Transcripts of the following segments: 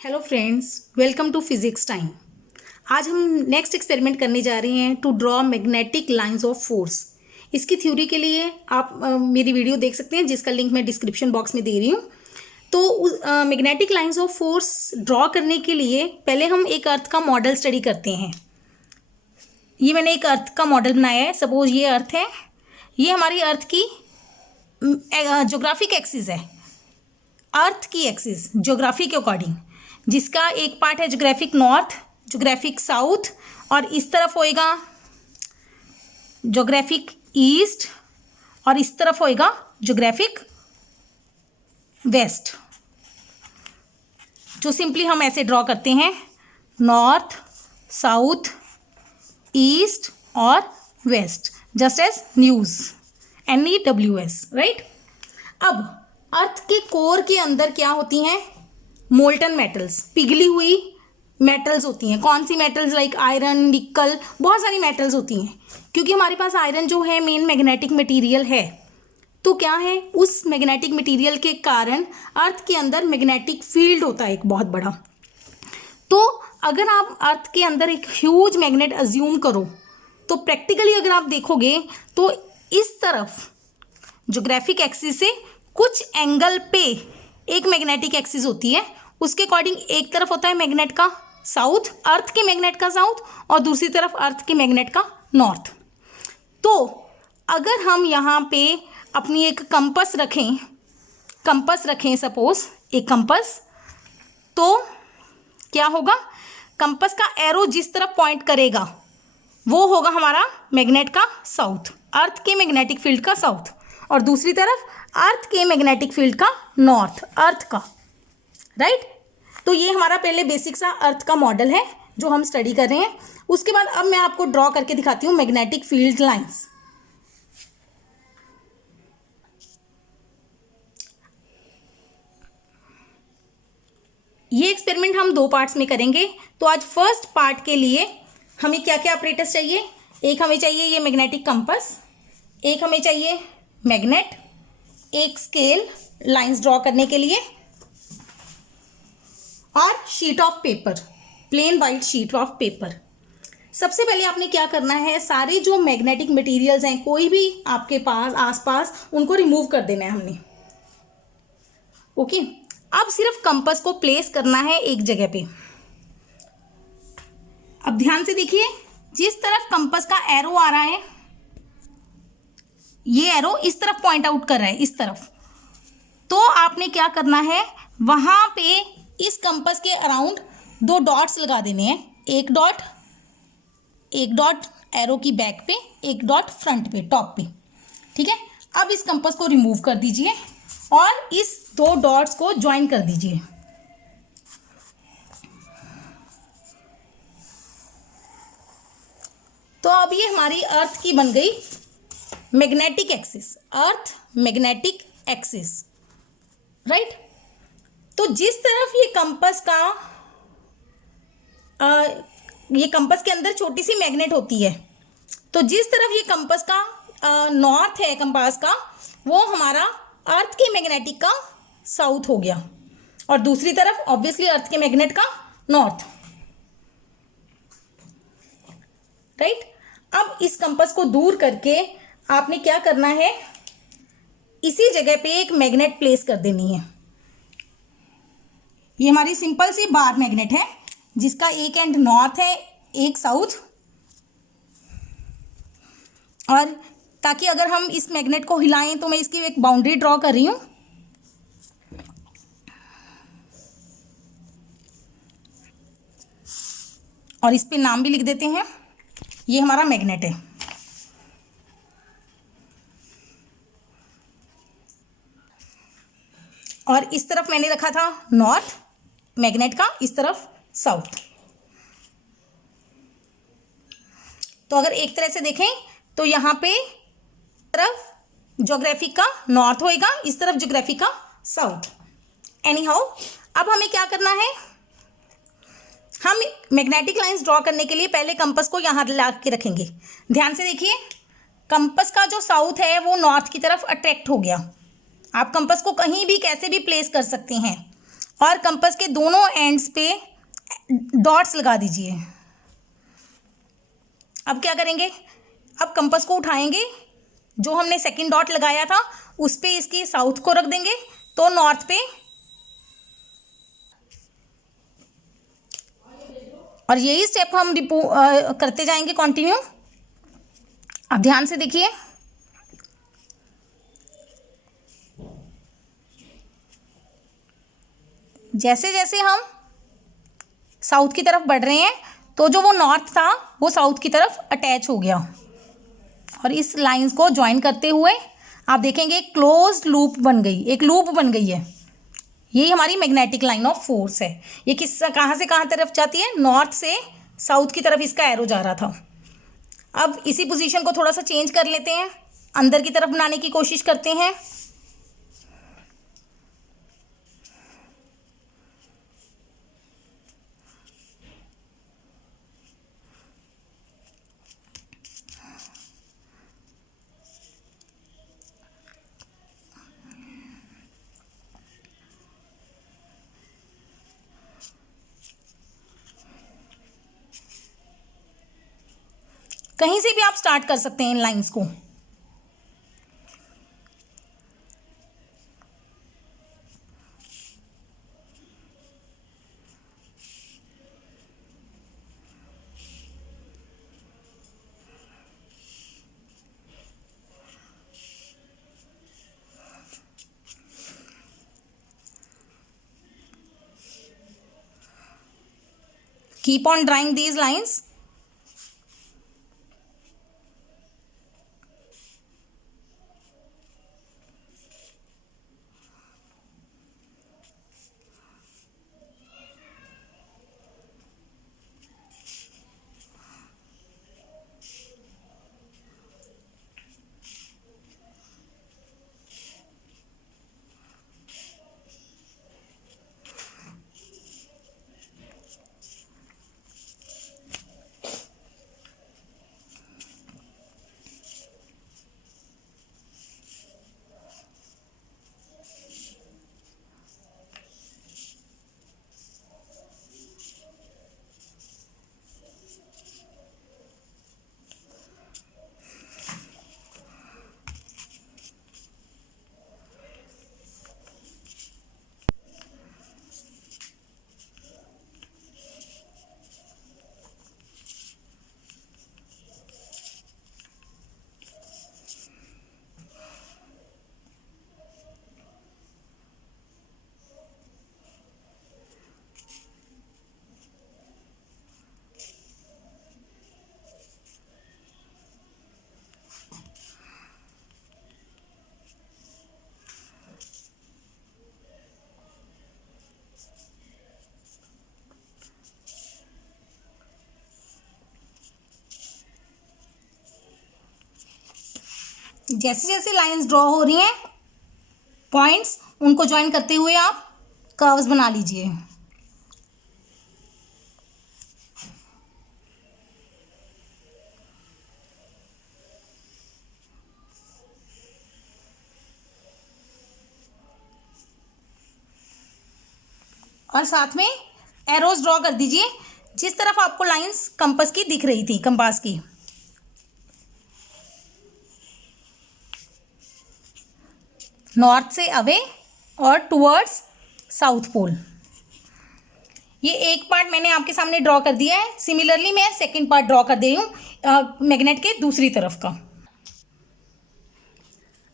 Hello friends, welcome to physics time. आज हम next experiment करने जा रहे हैं to draw magnetic lines of force. इसकी थ्योरी के लिए आप मेरी वीडियो देख सकते हैं जिसका लिंक मैं डिस्क्रिप्शन बॉक्स में दे रही हूँ। तो उस magnetic lines of force draw करने के लिए पहले हम एक अर्थ का मॉडल स्टडी करते हैं। ये मैंने एक अर्थ का मॉडल बनाया है। सपोज ये अर्थ है, ये हमारी अर्थ की ज्योग्राफिक एक्सिस है, अर्थ की एक्सिस ज्योग्राफी के अकॉर्डिंग, जिसका एक पार्ट है ज्योग्राफिक नॉर्थ, ज्योग्राफिक साउथ, और इस तरफ होएगा ज्योग्राफिक ईस्ट और इस तरफ होएगा ज्योग्राफिक वेस्ट। जो सिंपली हम ऐसे ड्रॉ करते हैं, नॉर्थ, साउथ, ईस्ट और west, just as news, NEWS, right. अब अर्थ के कोर के अंदर क्या होती हैं? मोल्टन मेटल्स, पिघली हुई मेटल्स होती हैं। कौन सी मेटल्स? लाइक आयरन, निकल, बहुत सारी मेटल्स होती हैं। क्योंकि हमारे पास आयरन जो है मेन मैग्नेटिक मटेरियल है, तो क्या है, उस मैग्नेटिक मटेरियल के कारण अर्थ के अंदर मैग्नेटिक फील्ड होता है एक बहुत बड़ा। तो अगर आप अर्थ के अंदर एक ह्यूज मैग्नेट अज्यूम करो, तो प्रैक्टिकली अगर आप देखोगे तो इस तरफ ज्योग्राफिक एक्सिस से कुछ एंगल पे एक मैग्नेटिक एक्सिस होती है, उसके अकॉर्डिंग एक तरफ होता है मैग्नेट का साउथ, अर्थ के मैग्नेट का साउथ, और दूसरी तरफ अर्थ के मैग्नेट का नॉर्थ। तो अगर हम यहाँ पे अपनी एक कंपस रखें सपोज एक कंपस, तो क्या होगा, कंपस का एरो जिस तरफ पॉइंट करेगा वो होगा हमारा मैग्नेट का साउथ, अर्थ के मैग्नेटिक फील्ड का साउथ, और दूसरी तरफ अर्थ के मैग्नेटिक फील्ड का नॉर्थ, अर्थ का, राइट। तो ये हमारा पहले बेसिक सा अर्थ का मॉडल है जो हम स्टडी कर रहे हैं। उसके बाद अब मैं आपको ड्रॉ करके दिखाती हूँ मैग्नेटिक फील्ड लाइंस। ये एक्सपेरिमेंट हम 2 पार्ट्स में करेंगे। तो आज फर्स्ट पार्ट के लिए हमें क्या क्या ऑपरेटर्स चाहिए? एक हमें चाहिए ये मैग्नेटिक कंपस, एक हमें चाहिए मैग्नेट, एक स्केल लाइंस ड्रॉ करने के लिए, और sheet of paper, plain white sheet of paper. सबसे पहले आपने क्या करना है, सारे जो मैग्नेटिक मटेरियल्स हैं कोई भी आपके पास आसपास, उनको रिमूव कर देना है हमने। ओके, अब सिर्फ कंपस को प्लेस करना है एक जगह पे। अब ध्यान से देखिए, जिस तरफ कंपस का एरो आ रहा है, ये एरो इस तरफ पॉइंट आउट कर रहा है, इस तरफ, तो आपने क्या करना है, वहां पे इस कंपस के अराउंड 2 डॉट्स लगा देने हैं। एक डॉट एरो की बैक पे, एक डॉट फ्रंट पे, टॉप पे, ठीक है। अब इस कंपस को रिमूव कर दीजिए और इस 2 डॉट्स को ज्वाइन कर दीजिए। तो अब ये हमारी अर्थ की बन गई magnetic axis, earth magnetic axis, right. तो जिस तरफ ये कंपस का ये कंपस के अंदर छोटी सी मैग्नेट होती है, तो जिस तरफ ये कंपस का नॉर्थ है, कंपास का, वो हमारा अर्थ के मैग्नेटिक का साउथ हो गया, और दूसरी तरफ ऑब्वियसली अर्थ के मैग्नेट का नॉर्थ, राइट। अब इस कंपस को दूर करके आपने क्या करना है, इसी जगह पे एक मैग्नेट प्लेस कर देनी है। ये हमारी सिंपल सी बार मैग्नेट है, जिसका एक एंड नॉर्थ है, एक साउथ, और ताकि अगर हम इस मैग्नेट को हिलाएं तो मैं इसकी एक बाउंड्री ड्रॉ कर रही हूं। और इस पे नाम भी लिख देते हैं, ये हमारा मैग्नेट है। और इस तरफ मैंने रखा था नॉर्थ मैग्नेट का, इस तरफ साउथ। तो अगर एक तरह से देखें तो यहाँ पे तरफ ज्योग्राफिक का नॉर्थ होएगा, इस तरफ ज्योग्राफिक का साउथ। एनी हाउ, अब हमें क्या करना है, हम मैग्नेटिक लाइंस ड्रॉ करने के लिए पहले कंपस को यहाँ ला के रखेंगे। ध्यान से देखिए, कंपस का जो साउथ है वो नॉर्थ की तरफ अट्रैक्ट हो गया। आप कंपस को कहीं भी कैसे भी प्लेस कर सकते हैं, और कंपास के दोनों एंड्स पे डॉट्स लगा दीजिए। अब क्या करेंगे, अब कंपास को उठाएंगे, जो हमने सेकंड डॉट लगाया था उस पे इसकी साउथ को रख देंगे, तो नॉर्थ पे, और यही स्टेप हम करते जाएंगे कंटिन्यू। अब ध्यान से देखिए, जैसे जैसे हम साउथ की तरफ बढ़ रहे हैं तो जो वो नॉर्थ था वो साउथ की तरफ अटैच हो गया, और इस लाइंस को ज्वाइन करते हुए आप देखेंगे एक क्लोज्ड लूप बन गई, एक लूप बन गई है। यही हमारी मैग्नेटिक लाइन ऑफ फोर्स है। ये कहाँ से कहाँ तरफ जाती है, नॉर्थ से साउथ की तरफ इसका एरो जा रहा था। अब इसी पोजीशन को थोड़ा सा चेंज कर लेते हैं, अंदर की तरफ बनाने की कोशिश करते हैं। कहीं से भी आप स्टार्ट कर सकते हैं इन लाइंस को। Keep on drawing these lines. जैसे जैसे लाइंस ड्रॉ हो रही हैं, पॉइंट्स, उनको ज्वाइन करते हुए आप कर्व्स बना लीजिए। और साथ में एरोज ड्रॉ कर दीजिए जिस तरफ आपको लाइंस कंपास की दिख रही थी, कंपास की। नॉर्थ से अवे और टुवर्ड्स साउथ पोल। ये एक पार्ट मैंने आपके सामने ड्रॉ कर दिया है। सिमिलरली मैं सेकंड पार्ट ड्रॉ कर दे रही हूँ मैग्नेट के दूसरी तरफ का।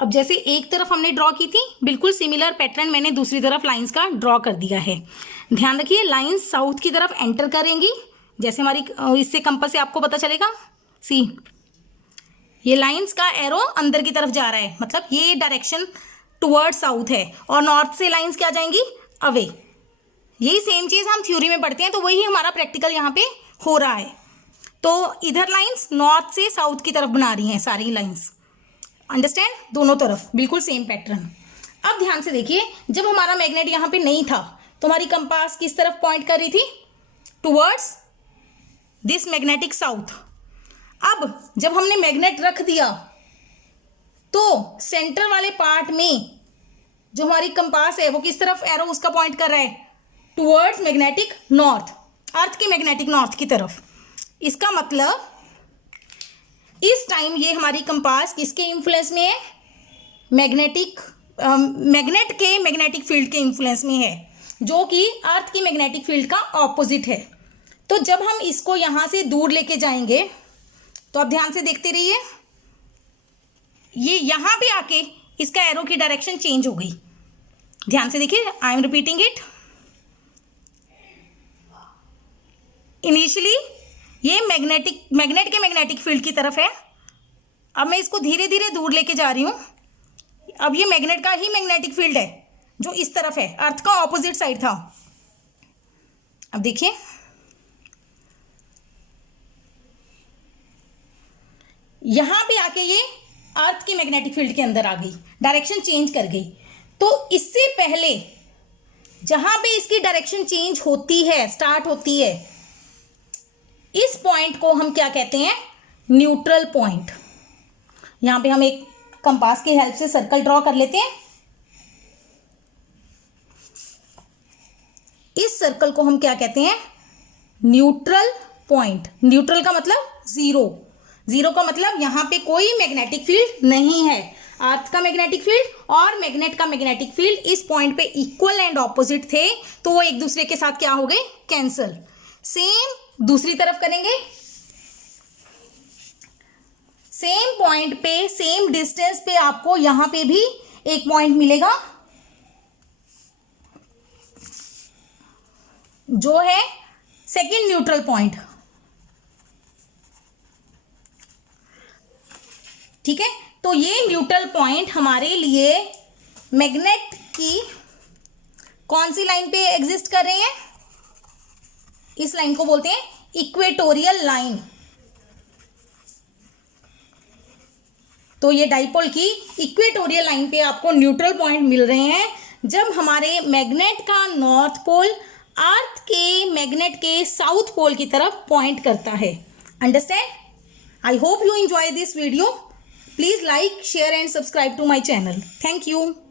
अब जैसे एक तरफ हमने ड्रॉ की थी, बिल्कुल सिमिलर पैटर्न मैंने दूसरी तरफ लाइंस का ड्रॉ कर दिया है। ध्यान रखिए, लाइंस साउथ की तरफ एंटर करेंगी, जैसे हमारी इससे कंपास से आपको पता चलेगा। सी, ये लाइंस का एरो अंदर की तरफ जा रहा है, मतलब ये डायरेक्शन टुवर्ड साउथ है, और नॉर्थ से लाइंस क्या जाएंगी, अवे। यही सेम चीज़ हम थ्योरी में पढ़ते हैं, तो वही हमारा प्रैक्टिकल यहाँ पे हो रहा है। तो इधर लाइंस नॉर्थ से साउथ की तरफ बना रही हैं सारी लाइंस, अंडरस्टैंड, दोनों तरफ बिल्कुल सेम पैटर्न। अब ध्यान से देखिए, जब हमारा मैग्नेट यहाँ पे नहीं था तो हमारी कंपास किस तरफ पॉइंट कर रही थी, टुवर्ड्स दिस मैग्नेटिक साउथ। अब जब हमने मैग्नेट रख दिया तो सेंटर वाले पार्ट में जो हमारी कंपास है वो किस तरफ एरो उसका पॉइंट कर रहा है, टूवर्ड्स मैग्नेटिक नॉर्थ, अर्थ के मैग्नेटिक नॉर्थ की तरफ। इसका मतलब इस टाइम ये हमारी कंपास किसके इन्फ्लुएंस में है? मैग्नेट के मैग्नेटिक फील्ड के इन्फ्लुएंस में है, जो कि अर्थ की मैग्नेटिक फील्ड का ऑपोजिट है। तो जब हम इसको यहाँ से दूर लेके जाएंगे तो आप ध्यान से देखते रहिए, ये यहाँ पे आके इसका एरो की डायरेक्शन चेंज हो गई। ध्यान से देखिए, I am repeating it. Initially ये मैग्नेट के मैग्नेटिक फील्ड की तरफ है, अब मैं इसको धीरे धीरे दूर लेके जा रही हूँ। अब ये मैग्नेट का ही मैग्नेटिक फील्ड है जो इस तरफ है, अर्थ का ऑपोजिट साइड था। अब देखिए, यहां पे आके ये अर्थ की मैग्नेटिक फील्ड के अंदर आ गई, डायरेक्शन चेंज कर गई। तो इससे पहले जहां पे इसकी डायरेक्शन चेंज होती है, स्टार्ट होती है, इस पॉइंट को हम क्या कहते हैं? Neutral point. यहां पे हम एक कंपास की हेल्प से सर्कल ड्रॉ कर लेते हैं। इस सर्कल को हम क्या कहते हैं? Neutral point. न्यूट्रल का मतलब जीरो। जीरो का मतलब यहां पे कोई मैग्नेटिक फील्ड नहीं है। अर्थ का मैग्नेटिक फील्ड और मैग्नेट का मैग्नेटिक फील्ड इस पॉइंट पे इक्वल एंड ऑपोजिट थे, तो वो एक दूसरे के साथ क्या हो गए? कैंसल। सेम दूसरी तरफ करेंगे, सेम पॉइंट पे, सेम डिस्टेंस पे आपको यहां पे भी एक पॉइंट मिलेगा जो है सेकेंड न्यूट्रल पॉइंट। ठीक है, तो ये न्यूट्रल पॉइंट हमारे लिए मैग्नेट की कौन सी लाइन पे एग्जिस्ट कर रहे हैं? इस लाइन को बोलते हैं इक्वेटोरियल लाइन। तो ये डाइपोल की इक्वेटोरियल लाइन पे आपको न्यूट्रल पॉइंट मिल रहे हैं जब हमारे मैग्नेट का नॉर्थ पोल अर्थ के मैग्नेट के साउथ पोल की तरफ पॉइंट करता है। Understand? I hope you enjoy this video. Please like, share and subscribe to my channel. Thank you.